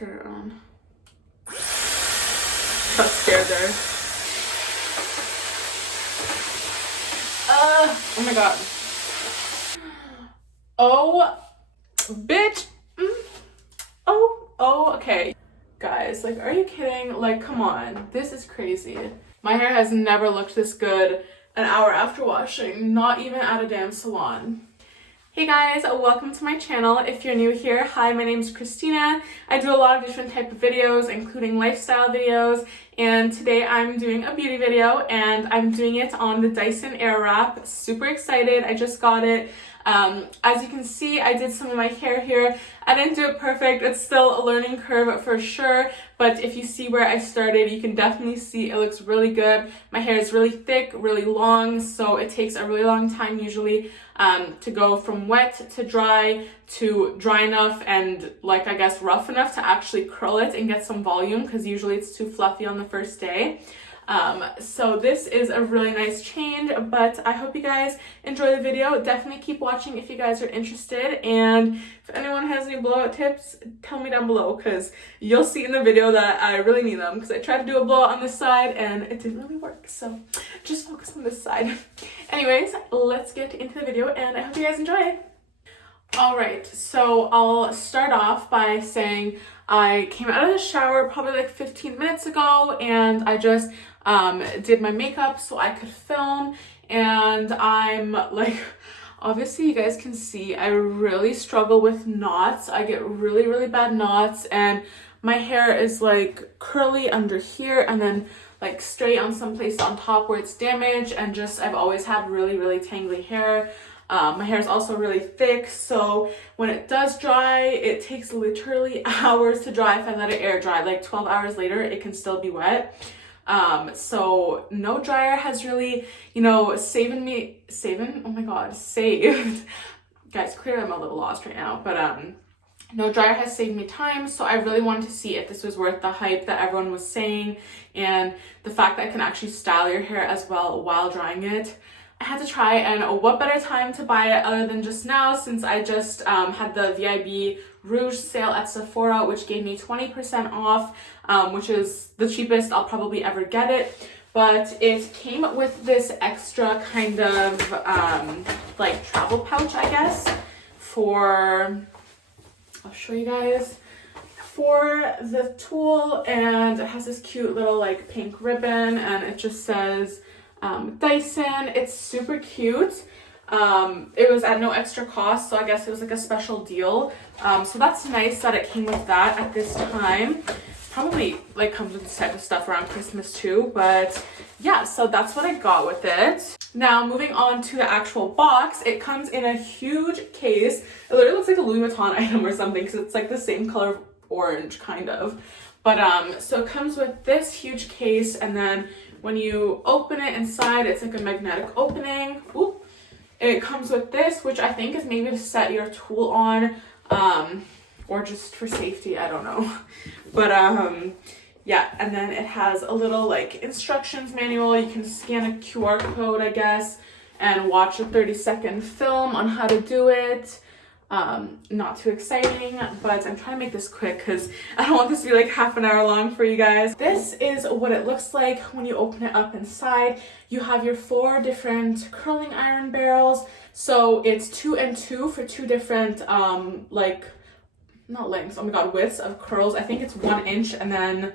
turn it on. Got scared there. Oh my god. Oh, bitch. Oh, okay. Guys, like, are you kidding? Like, come on. This is crazy. My hair has never looked this good an hour after washing, not even at a damn salon. Hey guys, welcome to my channel. If you're new here, hi, my name is Christina. I do a lot of different type of videos, including lifestyle videos, and today I'm doing a beauty video, and I'm doing it on the Dyson Airwrap. Super excited, I just got it. As you can see, I did some of my hair here. I didn't do it perfect. It's still a learning curve for sure, but if you see where I started, you can definitely see it looks really good. My hair is really thick, really long, so it takes a really long time usually to go from wet to dry enough and, like, I guess rough enough to actually curl it and get some volume, because usually it's too fluffy on the first day. So this is a really nice change, but I hope you guys enjoy the video. Definitely keep watching if you guys are interested, and if anyone has any blowout tips, tell me down below, because you'll see in the video that I really need them, because I tried to do a blowout on this side and it didn't really work, so just focus on this side. Anyways, let's get into the video and I hope you guys enjoy. Alright, so I'll start off by saying I came out of the shower probably like 15 minutes ago, and I just did my makeup so I could film, and I'm like, obviously you guys can see I really struggle with knots. I get really bad knots, and my hair is like curly under here and then like straight on some place on top where it's damaged, and just I've always had really tangly hair. My hair is also really thick, so when it does dry, it takes literally hours to dry. If I let it air dry, like 12 hours later, it can still be wet. So no dryer has really, you know, saved. Guys, clearly I'm a little lost right now, but no dryer has saved me time, so I really wanted to see if this was worth the hype that everyone was saying, and the fact that I can actually style your hair as well while drying it. I had to try, and what better time to buy it other than just now, since I just had the VIB Rouge sale at Sephora, which gave me 20% off, which is the cheapest I'll probably ever get it. But it came with this extra kind of like travel pouch, I guess, for, I'll show you guys, for the tool, and it has this cute little like pink ribbon, and it just says Dyson. It's super cute. It was at no extra cost, so I guess it was like a special deal. So that's nice that it came with that at this time. Probably like comes with this type of stuff around Christmas too, but yeah, so that's what I got with it. Now moving on to the actual box, it comes in a huge case. It literally looks like a Louis Vuitton item or something, because it's like the same color of orange kind of. But so it comes with this huge case, and then when you open it inside, it's like a magnetic opening. Oop. It comes with this, which I think is maybe to set your tool on, or just for safety, I don't know. But yeah, and then it has a little like instructions manual. You can scan a QR code, I guess, and watch a 30-second film on how to do it. Not too exciting, but I'm trying to make this quick because I don't want this to be like half an hour long for you guys. This is what it looks like when you open it up inside. You have your 4 different curling iron barrels, so it's 2 and 2 for 2 different like, not lengths, oh my god, widths of curls. I think it's 1 inch, and then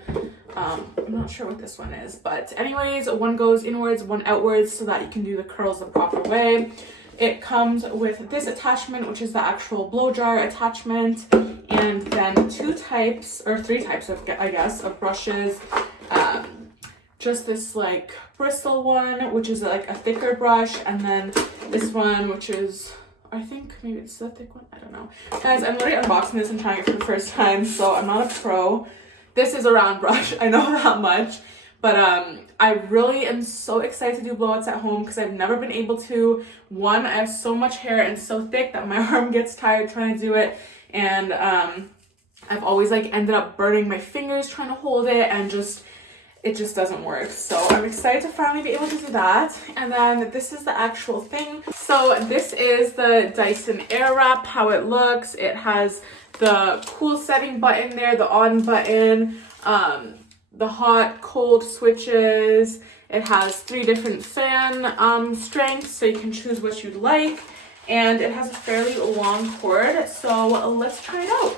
I'm not sure what this one is, but anyways, one goes inwards, one outwards, so that you can do the curls the proper way. It comes with this attachment, which is the actual blow dryer attachment, and then 3 types of, I guess, of brushes. Just this like bristle one, which is like a thicker brush, and then this one, which is, I think maybe it's the thick one, I don't know. Guys, I'm literally unboxing this and trying it for the first time, so I'm not a pro. This is a round brush, I know that much. But I really am so excited to do blowouts at home, because I've never been able to. One, I have so much hair and so thick that my arm gets tired trying to do it, and I've always like ended up burning my fingers trying to hold it, and just it just doesn't work. So I'm excited to finally be able to do that. And then this is the actual thing. So this is the Dyson Airwrap, how it looks. It has the cool setting button there, the on button, the hot, cold switches. It has 3 different fan strengths, so you can choose what you'd like. And it has a fairly long cord, so let's try it out.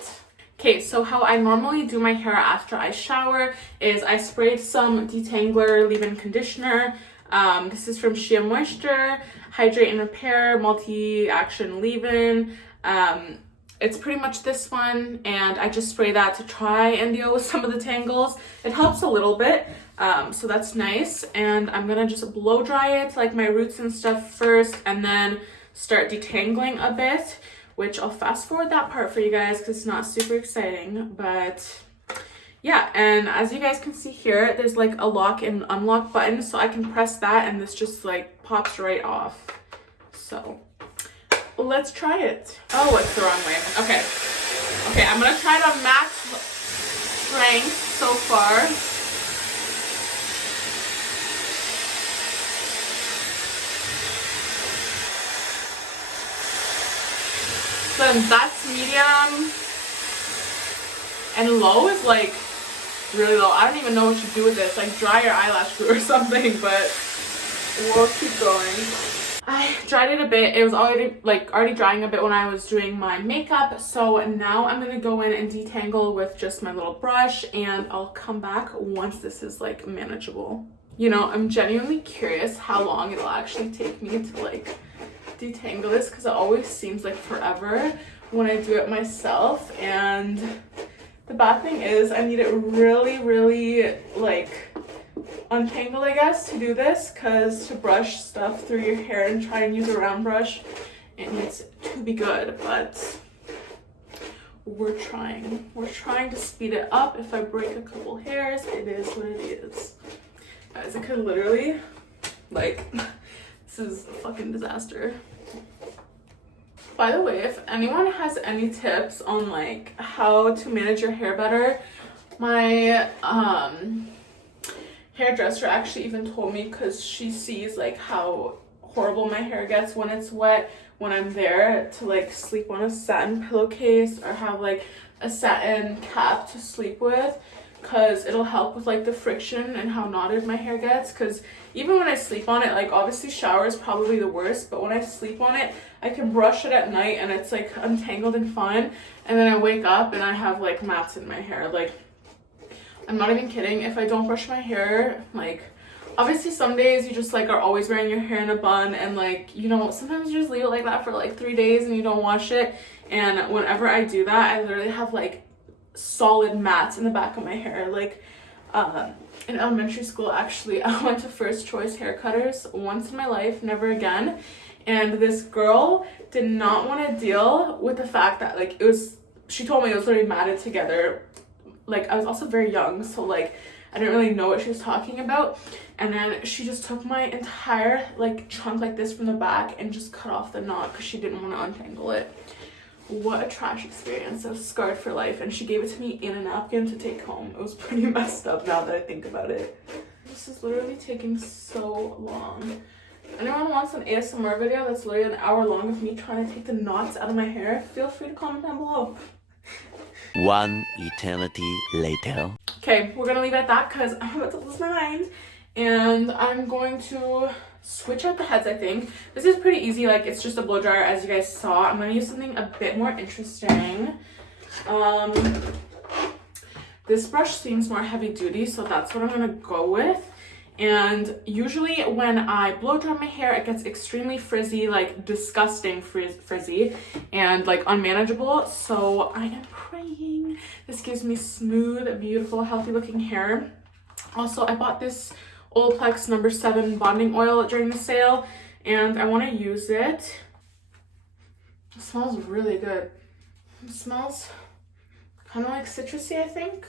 Okay, so how I normally do my hair after I shower is I sprayed some Detangler leave-in conditioner. This is from Shea Moisture, Hydrate and Repair, Multi-Action Leave-In. It's pretty much this one, and I just spray that to try and deal with some of the tangles. It helps a little bit, so that's nice. And I'm gonna just blow dry it, like my roots and stuff first, and then start detangling a bit, which I'll fast forward that part for you guys because it's not super exciting, but yeah. And as you guys can see here, there's like a lock and unlock button, so I can press that and this just like pops right off. So let's try it. Oh, it's the wrong way. Okay, I'm gonna try to max strength so far. Then that's medium, and low is like really low. I don't even know what to do with this, like dry your eyelash glue or something, but we'll keep going. I dried it a bit. It was already drying a bit when I was doing my makeup, so now I'm gonna go in and detangle with just my little brush, and I'll come back once this is like manageable. You know, I'm genuinely curious how long it'll actually take me to like detangle this, because it always seems like forever when I do it myself. And the bad thing is I need it really like untangled, I guess, to do this, because to brush stuff through your hair and try and use a round brush, it needs to be good. But we're trying to speed it up. If I break a couple hairs, it is what it is. Guys, it could literally, like, this is a fucking disaster. By the way, if anyone has any tips on like how to manage your hair better, my hairdresser actually even told me, because she sees like how horrible my hair gets when it's wet, when I'm there, to like sleep on a satin pillowcase or have like a satin cap to sleep with, because it'll help with like the friction and how knotted my hair gets. Because even when I sleep on it, like obviously shower is probably the worst, but when I sleep on it, I can brush it at night and it's like untangled and fine, and then I wake up and I have like mats in my hair. Like, I'm not even kidding. If I don't brush my hair, like obviously some days you just like are always wearing your hair in a bun, and like, you know, sometimes you just leave it like that for like 3 days and you don't wash it. And whenever I do that, I literally have like solid mats in the back of my hair. Like in elementary school, actually, I went to First Choice Hair Cutters once in my life, never again. And this girl did not want to deal with the fact that like she told me it was literally matted together. Like, I was also very young, so like I didn't really know what she was talking about. And then she just took my entire like chunk like this from the back and just cut off the knot because she didn't want to untangle it. What a trash experience. I was scarred for life, and she gave it to me in a napkin to take home. It was pretty messed up now that I think about it. This is literally taking so long. If anyone wants an ASMR video that's literally an hour long of me trying to take the knots out of my hair, feel free to comment down below. One eternity later. Okay, we're gonna leave it at that because I'm about to lose my mind, and I'm going to switch out the heads. I think this is pretty easy. Like, it's just a blow dryer, as you guys saw. I'm gonna use something a bit more interesting. This brush seems more heavy duty, so that's what I'm gonna go with. And usually when I blow dry my hair, it gets extremely frizzy, like disgusting frizzy and like unmanageable. So I am praying this gives me smooth, beautiful, healthy looking hair. Also, I bought this Olaplex No. 7 bonding oil during the sale, and I want to use it. It smells really good. It smells kind of like citrusy, I think.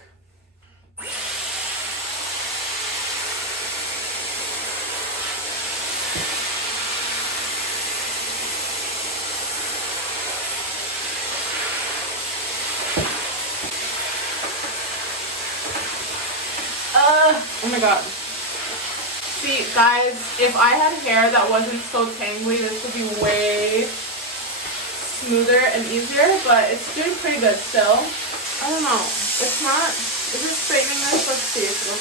Oh Oh my god. See, guys, if I had hair that wasn't so tangly, this would be way smoother and easier, but it's doing pretty good still. I don't know. It's not... Is it straightening this? Let's see if it'll...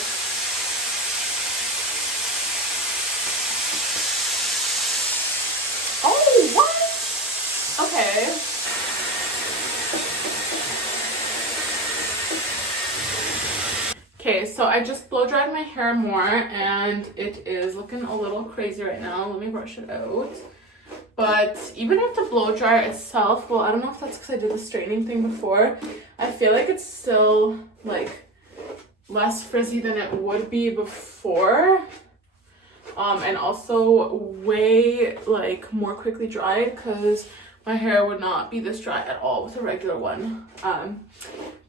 Oh, what? Okay. Okay, so I just blow dried my hair more and it is looking a little crazy right now. Let me brush it out. But even with the blow dryer itself, well, I don't know if that's because I did the straightening thing before. I feel like it's still like less frizzy than it would be before. And also way like more quickly dried because my hair would not be this dry at all with a regular one.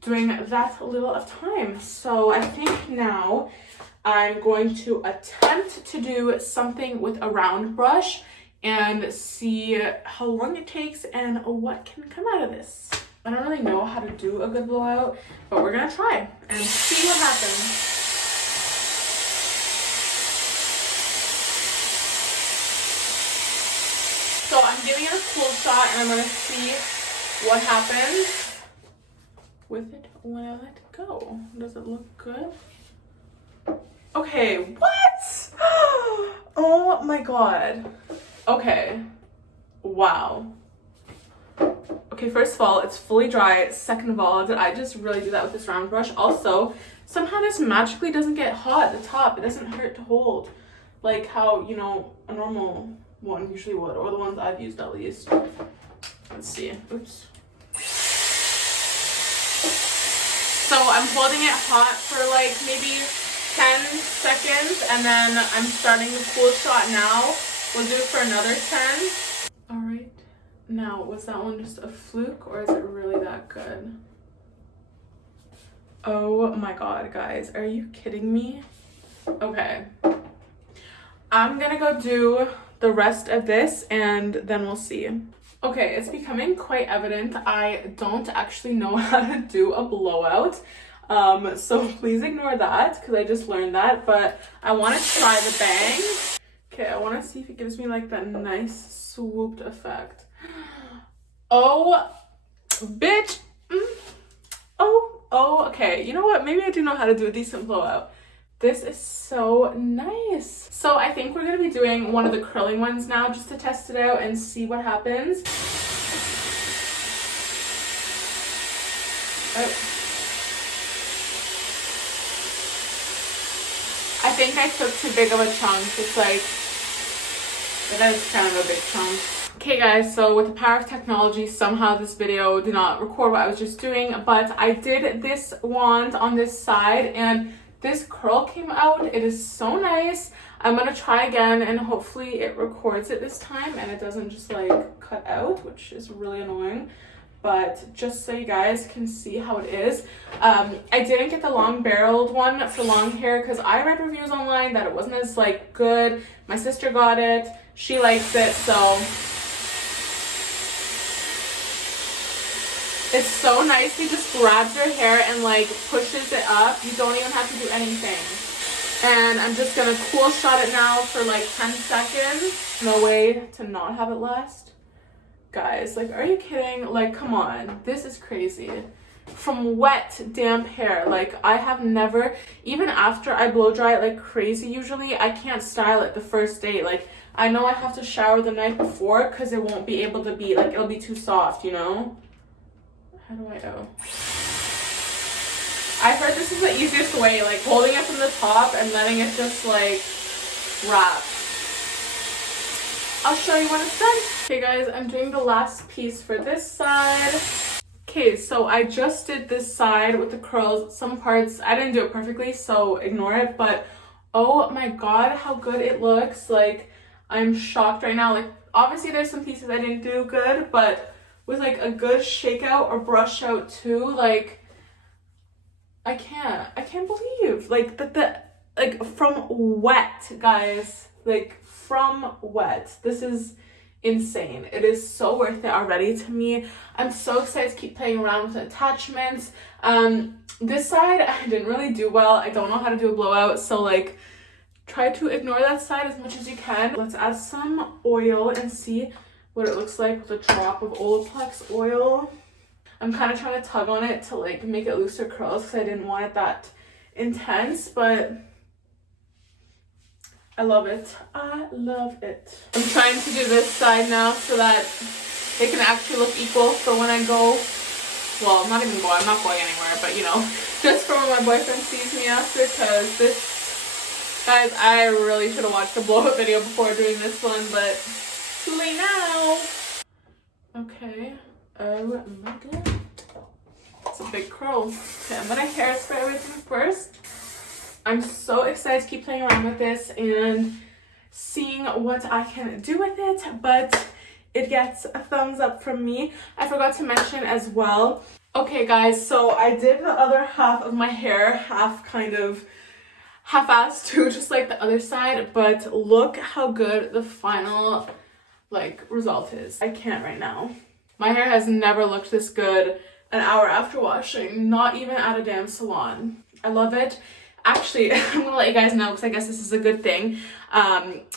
Doing that little of time. So I think now I'm going to attempt to do something with a round brush and see how long it takes and what can come out of this. I don't really know how to do a good blowout, but we're gonna try and see what happens. So I'm giving it a cool shot and I'm gonna see what happens with it when I let it go. Does it look good? Okay, what? Oh my god. Okay, wow. Okay, first of all, it's fully dry. Second of all, did I just really do that with this round brush? Also, somehow this magically doesn't get hot at the top. It doesn't hurt to hold like how, you know, a normal one usually would, or the ones I've used at least. Let's see. Oops. So I'm holding it hot for like maybe 10 seconds and then I'm starting the cool shot now. We'll do it for another 10. All right. Now, was that one just a fluke or is it really that good? Oh my god, guys. Are you kidding me? Okay. I'm gonna go do the rest of this and then we'll see. Okay, it's becoming quite evident I don't actually know how to do a blowout. So please ignore that because I just learned that, but I want to try the bang. Okay, I want to see if it gives me like that nice swooped effect. Oh, bitch. Oh, okay. You know what? Maybe I do know how to do a decent blowout. This is so nice. So I think we're going to be doing one of the curling ones now just to test it out and see what happens. Oh. I think I took too big of a chunk. It's like, it is kind of a big chunk. Okay guys, so with the power of technology, somehow this video did not record what I was just doing, but I did this wand on this side and this curl came out. It is so nice. I'm gonna try again and hopefully it records it this time and it doesn't just like cut out, which is really annoying. But just so you guys can see how it is. I didn't get the long barreled one for long hair because I read reviews online that it wasn't as like good. My sister got it. She likes it, so it's so nice. He just grabs your hair and like pushes it up. You don't even have to do anything. And I'm just gonna cool shot it now for like 10 seconds. No way to not have it last. Guys, like, are you kidding? Like, come on. This is crazy. From wet, damp hair. Like, I have never, even after I blow dry it like crazy usually, I can't style it the first day. Like, I know I have to shower the night before because it won't be able to be, like, it'll be too soft, you know? How do I I heard this is the easiest way, like holding it from the top and letting it just like wrap. I'll show you when it's done. Okay guys, I'm doing the last piece for this side. Okay, so I just did this side with the curls. Some parts, I didn't do it perfectly, so ignore it, but oh my god, how good it looks. Like, I'm shocked right now. Like, obviously there's some pieces I didn't do good, but with like a good shakeout or brush out too, like, I can't believe like that like from wet, guys, like from wet. This is insane. It is so worth it already to me. I'm so excited to keep playing around with attachments. This side I didn't really do well. I don't know how to do a blowout, so like try to ignore that side as much as you can. Let's add some oil and see what it looks like with a drop of Olaplex oil. I'm kind of trying to tug on it to like make it looser curls because I didn't want it that intense, but I love it. I love it. I'm trying to do this side now so that they can actually look equal for when I go. Well, not even go. I'm not going anywhere, but you know, just for when my boyfriend sees me after, because this, guys, I really should have watched the blow up video before doing this one, but too late now. Okay. Oh my god. It's a big curl. Okay, I'm gonna hairspray everything first. I'm so excited to keep playing around with this and seeing what I can do with it, but it gets a thumbs up from me. I forgot to mention as well. Okay guys, so I did the other half of my hair, half-assed too, just like the other side, but look how good the final like result is. I can't right now. My hair has never looked this good an hour after washing, not even at a damn salon. I love it. Actually, I'm gonna let you guys know because I guess this is a good thing.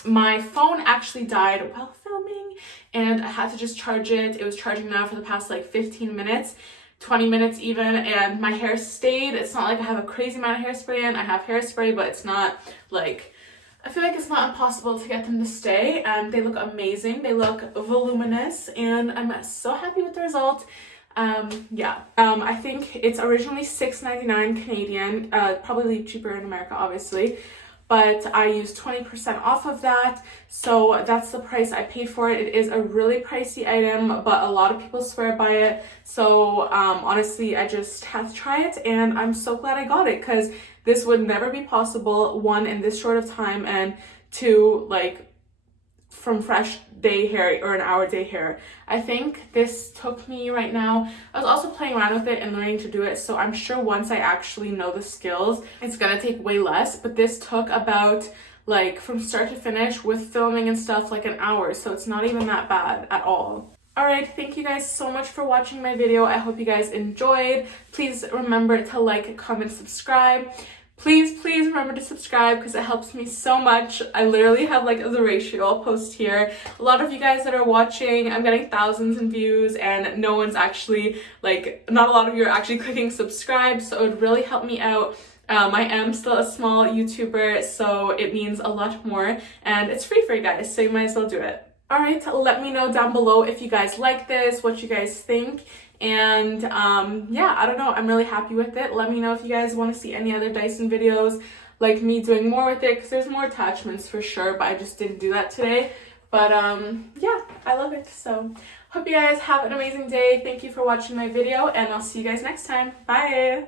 My phone actually died while filming and I had to just charge it. It was charging now for the past like 15 minutes, 20 minutes even, and my hair stayed. It's not like I have a crazy amount of hairspray in. I have hairspray, but it's not like, I feel like it's not impossible to get them to stay, and they look amazing. They look voluminous and I'm so happy with the result. I think it's originally $6.99 Canadian, probably cheaper in America obviously, but I used 20% off of that, so that's the price I paid for it. It is a really pricey item, but a lot of people swear by it, so honestly I just had to try it, and I'm so glad I got it because this would never be possible, one, in this short of time, and two, like from fresh day hair or an hour day hair. I think this took me right now. I was also playing around with it and learning to do it, so I'm sure once I actually know the skills, it's gonna take way less, but this took about like from start to finish with filming and stuff like an hour, so it's not even that bad at all. Alright, thank you guys so much for watching my video. I hope you guys enjoyed. Please remember to like, comment, subscribe. Please remember to subscribe because it helps me so much. I literally have like the ratio I'll post here. A lot of you guys that are watching, I'm getting thousands in views and no one's actually like, not a lot of you are actually clicking subscribe, so it would really help me out. I am still a small YouTuber, so it means a lot more, and it's free for you guys, so you might as well do it. Alright, let me know down below if you guys like this, what you guys think, and yeah, I don't know, I'm really happy with it. Let me know if you guys want to see any other Dyson videos, like me doing more with it, because there's more attachments for sure, but I just didn't do that today. But yeah, I love it. So hope you guys have an amazing day. Thank you for watching my video, and I'll see you guys next time. Bye!